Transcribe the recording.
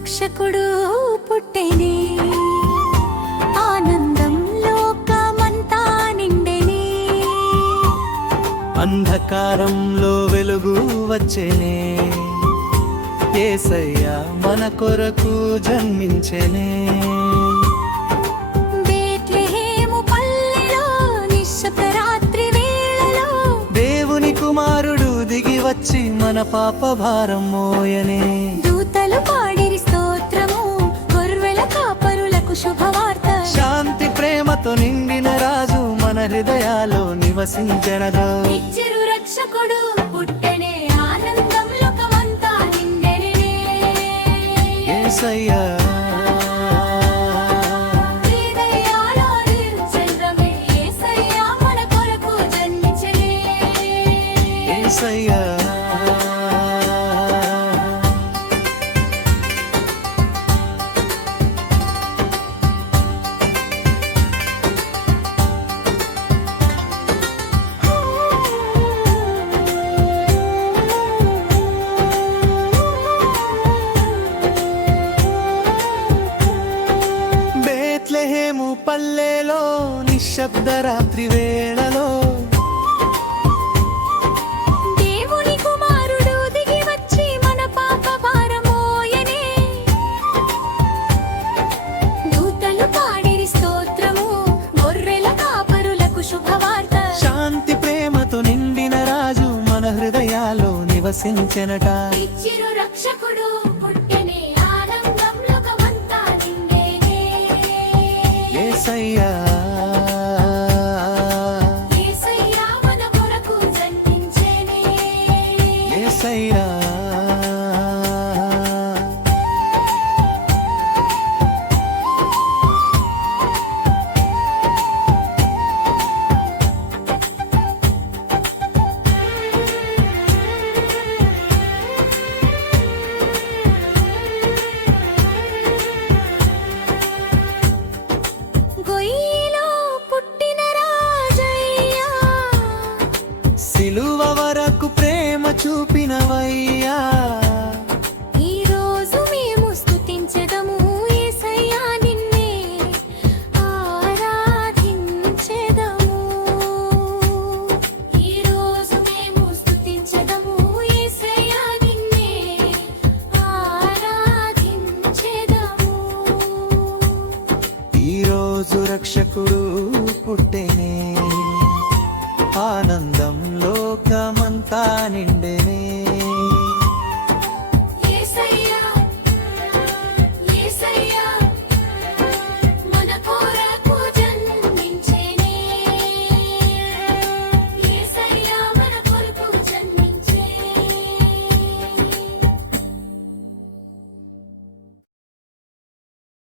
రక్షకుడు పుట్టెనే, ఆనందం లోకమంతా నిండెనే. అంధకారంలో వెలుగు వచ్చెనే, యేసయ్య మన కొరకు జన్మించెనే. బేత్లెహేము పల్లెలో నిశ్శబ్ద రాత్రి వేళలో దేవుని కుమారుడు దిగి వచ్చి మన పాప భారం మోయనే. దూతలు పాడిరి స్తోత్రము, గొర్రెల కాపరులకు శుభవార్త. శాంతి ప్రేమతో నిండిన రాజు మన హృదయాల్లో నివసించెనగా. ఇచ్చిరు రక్షకుడు పుట్టెనే, ఆనందం లోకమంతా నిండెనే. యేసయ్యా హృదయాల్లో నిల్చెంద్రమే, యేసయ్య మన కొరకు జన్మించెనే. యేసయ్యా బేత్లెహేము పల్లెలో నిశ్శబ్ద రాత్రి వేళలో దేవుని కుమారుడు దిగి వచ్చి మన పాప భారం మోయనే. దూతలు పాడిరి స్తోత్రము, గొర్రెల కాపరులకు శుభవార్త. శాంతి ప్రేమతో నిండిన రాజు మన హృదయాల్లో నివసించెనట. ఇచ్చిరు రక్షకుడు పుట్టెనే, ఆనందం లోకమంతా నిండెనే. యేసయ్యా యేసయ్య మన కొరకు జన్మించెనే. యేసయ్యా గొయ్యిలో పుట్టిన రాజయ్యా, సిలువ వరకు ప్రేమ చూపినవయ్యా. ఈ రోజు మేము స్తుతించెదము, యేసయ్యా నిన్నే ఆరాధించెదము. ఈ రోజు మేము స్తుతించెదము, యేసయ్యా నిన్నే ఆరాధించెదము. ఈ రోజు రక్షకుడు పుట్టెనే, ఆనందం లోకమంతా నిండెనే.